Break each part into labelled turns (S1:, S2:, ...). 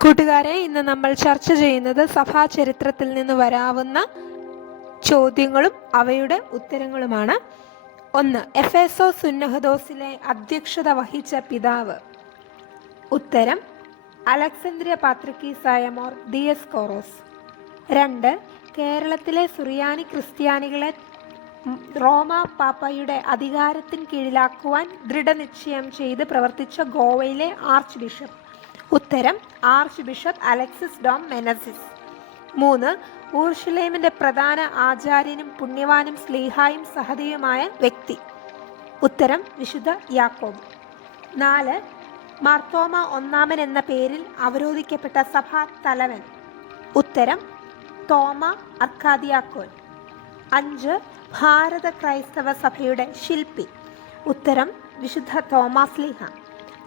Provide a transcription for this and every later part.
S1: കൂട്ടുകാരെ ഇന്ന് നമ്മൾ ചർച്ച ചെയ്യുന്നത് സഭാ ചരിത്രത്തിൽ നിന്ന് വരാവുന്ന ചോദ്യങ്ങളും അവയുടെ ഉത്തരങ്ങളുമാണ്. ഒന്ന് എഫേസോ സുന്നഹദോസിലെ അധ്യക്ഷത വഹിച്ച പിതാവ്. ഉത്തരം അലക്സാന്ദ്രിയ പാത്രിക്കീസായ മോർ ദിയസ്കോറോസ് രണ്ട് കേരളത്തിലെ സുറിയാനി ക്രിസ്ത്യാനികളെ റോമ പാപ്പയുടെ അധികാരത്തിന് കീഴിലാക്കുവാൻ ദൃഢനിശ്ചയം ചെയ്ത് പ്രവർത്തിച്ച ഗോവയിലെ ആർച്ച് ബിഷപ്പ്. ഉത്തരം arch bishop Alexis Dom Menezes മൂന്ന് ഊർഷുലേമിന്റെ പ്രധാന ആചാര്യനും പുണ്യവാനും സ്ലീഹായും സഹതിയുമായ വ്യക്തി. ഉത്തരം വിശുദ്ധ യാക്കോബ്. നാല് മാർത്തോമ ഒന്നാമൻ എന്ന പേരിൽ അവരോധിക്കപ്പെട്ട സഭാ തലവൻ. ഉത്തരം തോമ അർക്കാദിയാക്കോൻ അഞ്ച് ഭാരത ക്രൈസ്തവ സഭയുടെ ശില്പി. ഉത്തരം വിശുദ്ധ തോമാസ് ലീഹ.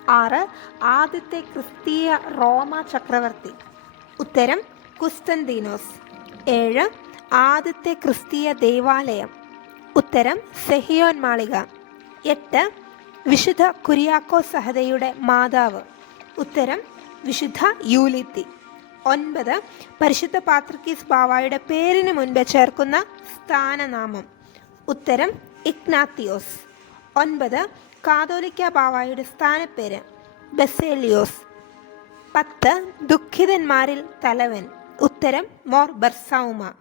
S1: ആറ്. ആദ്യത്തെ ക്രിസ്തീയ റോമ ചക്രവർത്തി. ഉത്തരം കുസ്റ്റന്തീനോസ് ഏഴ്. ആദ്യത്തെ ക്രിസ്തീയ ദേവാലയം. ഉത്തരം സെഹിയോൻ മാളിക. എട്ട്. വിശുദ്ധ കുര്യാക്കോ സഹതയുടെ മാതാവ്. ഉത്തരം വിശുദ്ധ യൂലിത്തി. ഒൻപത്. പരിശുദ്ധ പാത്രക്കീസ് ബാവായുടെ പേരിന് മുൻപ് ചേർക്കുന്ന സ്ഥാനനാമം. ഉത്തരം ഇഗ്നാത്തിയോസ്. ഒൻപത് കാതോലിക്ക ബാവായുടെ സ്ഥാനപ്പേര് ബസേലിയോസ്. പത്ത് ദുഃഖിതന്മാരിൽ തലവൻ. ഉത്തരം മോർ ബർസൗമ